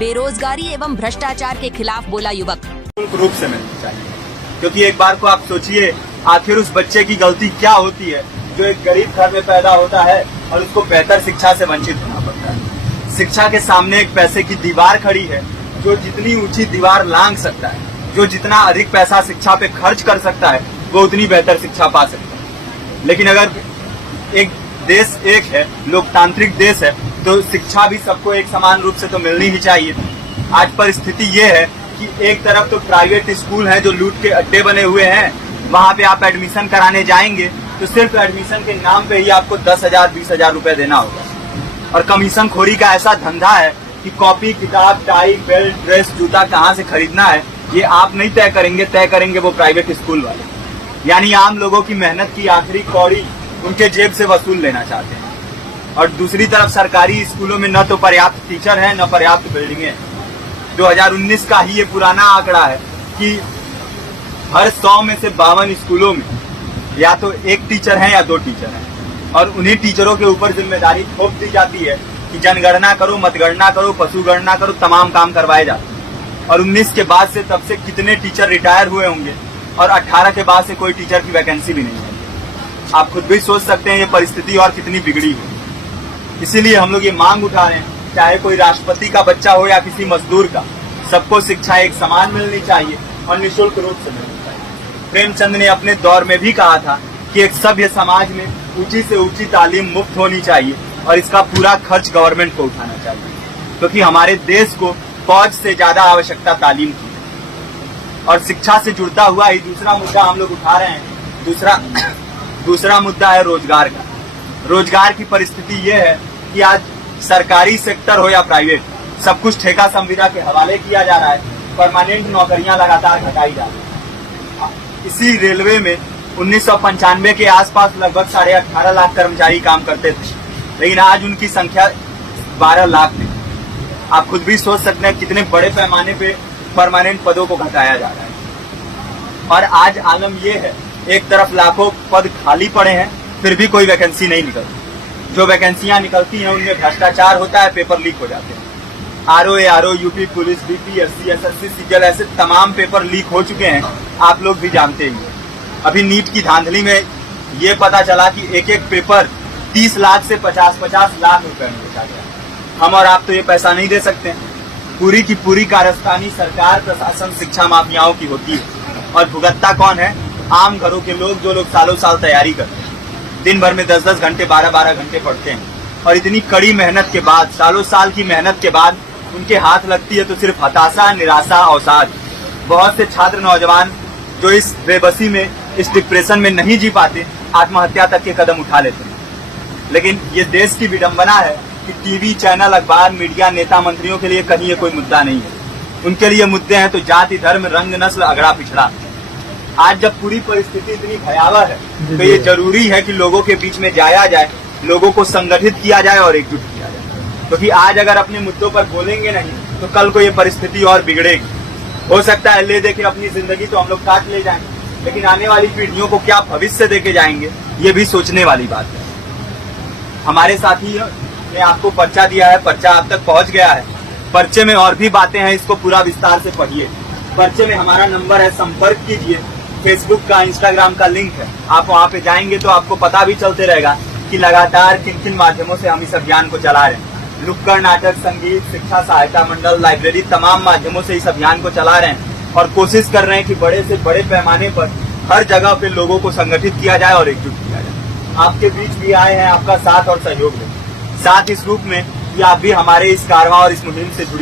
बेरोजगारी एवं भ्रष्टाचार के खिलाफ बोला युवक। रूप से मिलनी चाहिए, क्योंकि एक बार को आप सोचिए, आखिर उस बच्चे की गलती क्या होती है जो एक गरीब घर में पैदा होता है और उसको बेहतर शिक्षा से वंचित होना पड़ता है। शिक्षा के सामने एक पैसे की दीवार खड़ी है, जो जितनी ऊंची दीवार लांघ सकता है, जो जितना अधिक पैसा शिक्षा पे खर्च कर सकता है, वो उतनी बेहतर शिक्षा पा सकता है। लेकिन अगर एक देश एक है, लोकतांत्रिक देश है, तो शिक्षा भी सबको एक समान रूप से तो मिलनी ही चाहिए। आज परिस्थिति ये है कि एक तरफ तो प्राइवेट स्कूल हैं जो लूट के अड्डे बने हुए हैं, वहाँ पे आप एडमिशन कराने जाएंगे तो सिर्फ एडमिशन के नाम पे ही आपको 10,000 20,000 रुपए देना होगा। और कमीशन खोरी का ऐसा धंधा है कि कॉपी, किताब, टाई, बेल्ट, ड्रेस, जूता कहाँ से खरीदना है ये आप नहीं तय करेंगे वो प्राइवेट स्कूल वाले। यानी आम लोगों की मेहनत की आखिरी कौड़ी उनके जेब से वसूल लेना चाहते हैं। और दूसरी तरफ सरकारी स्कूलों में न तो पर्याप्त टीचर है, न पर्याप्त बिल्डिंगे हैं। 2019 का ही ये पुराना आंकड़ा है कि हर 100 में से 52 स्कूलों में या तो एक टीचर है या 2 टीचर हैं, और उन्हीं टीचरों के ऊपर जिम्मेदारी थोप दी जाती है कि जनगणना करो, मतगणना करो, पशु गणना करो, तमाम काम करवाए जाते हैं। और 19 के बाद से तब से कितने टीचर रिटायर हुए होंगे, और 18 के बाद से कोई टीचर की वैकेंसी भी नहीं है। आप खुद भी सोच सकते हैं ये परिस्थिति और कितनी बिगड़ी है। इसीलिए हम लोग ये मांग उठा रहे हैं, चाहे कोई राष्ट्रपति का बच्चा हो या किसी मजदूर का, सबको शिक्षा एक समान मिलनी चाहिए और निःशुल्क रूप से मिलनी चाहिए। प्रेमचंद ने अपने दौर में भी कहा था कि एक सभ्य समाज में ऊंची से ऊंची तालीम मुफ्त होनी चाहिए और इसका पूरा खर्च गवर्नमेंट को उठाना चाहिए, क्योंकि हमारे देश को फौज से ज्यादा आवश्यकता तालीम की है। और शिक्षा से जुड़ता हुआ ही दूसरा मुद्दा हम लोग उठा रहे हैं। दूसरा मुद्दा है रोजगार का। रोजगार की परिस्थिति ये है कि आज सरकारी सेक्टर हो या प्राइवेट, सब कुछ ठेका संविदा के हवाले किया जा रहा है। परमानेंट नौकरियां लगातार घटाई जा रही है। इसी रेलवे में 1995 के आसपास लगभग 18.5 लाख कर्मचारी काम करते थे, लेकिन आज उनकी संख्या 12 लाख है। आप खुद भी सोच सकते हैं कितने बड़े पैमाने पे परमानेंट पदों को घटाया जा रहा है। और आज आलम ये है, एक तरफ लाखों पद खाली पड़े हैं, फिर भी कोई वैकेंसी नहीं निकलती। जो वैकेंसियां निकलती हैं उनमें भ्रष्टाचार होता है, पेपर लीक हो जाते हैं। RO, UP police, BPSC, SSC, CGL, ऐसे तमाम पेपर लीक हो चुके हैं, आप लोग भी जानते ही हैं। अभी नीट की धांधली में ये पता चला कि एक एक पेपर 30 लाख से 50-50 लाख रुपए में बेचा गया। हम और आप तो ये पैसा नहीं दे सकते। पूरी की पूरी कारस्तानी सरकार, प्रशासन, शिक्षा माफियाओं की होती है। और भुगतता कौन है? आम घरों के लोग, जो लोग सालों साल तैयारी करते हैं, दिन भर में 10-10 घंटे, 12-12 घंटे पढ़ते हैं, और इतनी कड़ी मेहनत के बाद, सालों साल की मेहनत के बाद उनके हाथ लगती है तो सिर्फ हताशा, निराशा, अवसाद। बहुत से छात्र नौजवान जो इस बेबसी में, इस डिप्रेशन में नहीं जी पाते, आत्महत्या तक के कदम उठा लेते हैं। लेकिन ये देश की विडंबना है कि टीवी चैनल, अखबार, मीडिया, नेता, मंत्रियों के लिए कहीं ये कोई मुद्दा नहीं है। उनके लिए मुद्दे हैं तो जाति, धर्म, रंग, नस्ल, अगड़ा पिछड़ा। आज जब पूरी परिस्थिति इतनी भयावह है तो ये जरूरी है कि लोगों के बीच में जाया जाए, लोगों को संगठित किया जाए और एकजुट किया जाए। क्योंकि आज अगर अपने मुद्दों पर बोलेंगे नहीं तो कल को ये परिस्थिति और बिगड़ेगी। हो सकता है ले देके अपनी जिंदगी तो हम लोग काट ले जाएंगे, लेकिन आने वाली पीढ़ियों को क्या भविष्य देके जाएंगे, ये भी सोचने वाली बात है। हमारे साथी ने आपको पर्चा दिया है, पर्चा आप तक पहुंच गया है। पर्चे में और भी बातें हैं, इसको पूरा विस्तार से पढ़िए। पर्चे में हमारा नंबर है, संपर्क कीजिए। फेसबुक का, इंस्टाग्राम का लिंक है, आप वहाँ पे जाएंगे तो आपको पता भी चलते रहेगा कि लगातार किन किन माध्यमों से हम इस अभियान को चला रहे हैं। नुक्कड़ नाटक, संगीत, शिक्षा सहायता मंडल, लाइब्रेरी, तमाम माध्यमों से इस अभियान को चला रहे हैं और कोशिश कर रहे हैं कि बड़े से बड़े पैमाने पर हर जगह पे लोगों को संगठित किया जाए और एकजुट किया जाए। आपके बीच भी आए हैं, आपका साथ और सहयोग दें। साथ इस रूप में कि आप भी हमारे इस कारवां और इस मुहिम से जुड़ी